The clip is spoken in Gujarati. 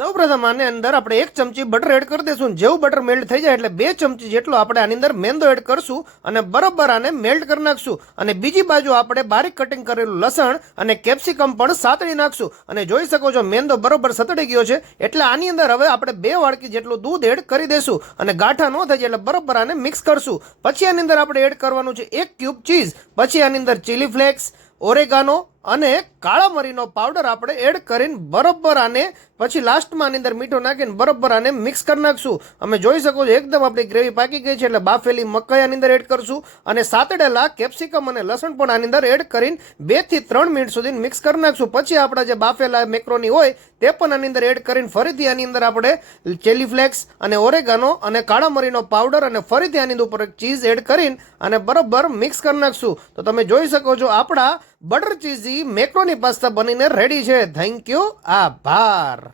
સૌપ્રથમ આને અંદર આપણે 1 ચમચી બટર એડ કરી દઈશું. જેવું બટર મેલ્ટ થઈ જાય એટલે 2 ચમચી જેટલો આપણે આની અંદર મેંદો એડ કરશું અને બરોબર આને મેલ્ટ કરી નાખશું. અને બીજી બાજુ આપણે બારીક કટિંગ કરેલું લસણ અને કેપ્સિકમ પણ સાતળી નાખશું. અને જોઈ શકો છો મેંદો બરોબર સતળી ગયો છે એટલે આની અંદર હવે આપણે 2 વાડકી જેટલું દૂધ એડ કરી દઈશું અને ગાંઠા ન થઈ જાય એટલે બરોબર આને મિક્સ કરશું. પછી આની અંદર આપણે એડ કરવાનું છે 1 ક્યુબ ચીઝ. પછી આની અંદર ચીલી ફ્લેક્સ, ઓરેગાનો અને કાળા મરીનો પાવડર આપણે એડ કરીને બરોબર આને પછી લાસ્ટમાં આની અંદર મીઠું નાખીને બરોબર આને મિક્સ કરી નાખશું. અમે જોઈ શકો છો એકદમ આપણી ગ્રેવી પાકી ગઈ છે એટલે બાફેલી મકાઈ આની અંદર એડ કરશું અને સાતળેલા કેપ્સિકમ અને લસણ પણ આની અંદર એડ કરીને 2 થી 3 મિનિટ સુધી મિક્સ કરી નાખશું. પછી આપણા જે બાફેલા મેક્રોની હોય તે પણ આની અંદર એડ કરીને ફરીથી આની અંદર આપણે ચીલી ફ્લેક્સ અને ઓરેગાનો અને કાળા મરીનો પાવડર અને ફરીથી આની ઉપર ચીઝ એડ કરીને અને બરોબર મિક્સ કરી નાખશું. તો તમે જોઈ શકો છો આપણા બટર ચીઝી મેક્રોની પાસ્તા બનીને રેડી છે. Thank you. આભાર.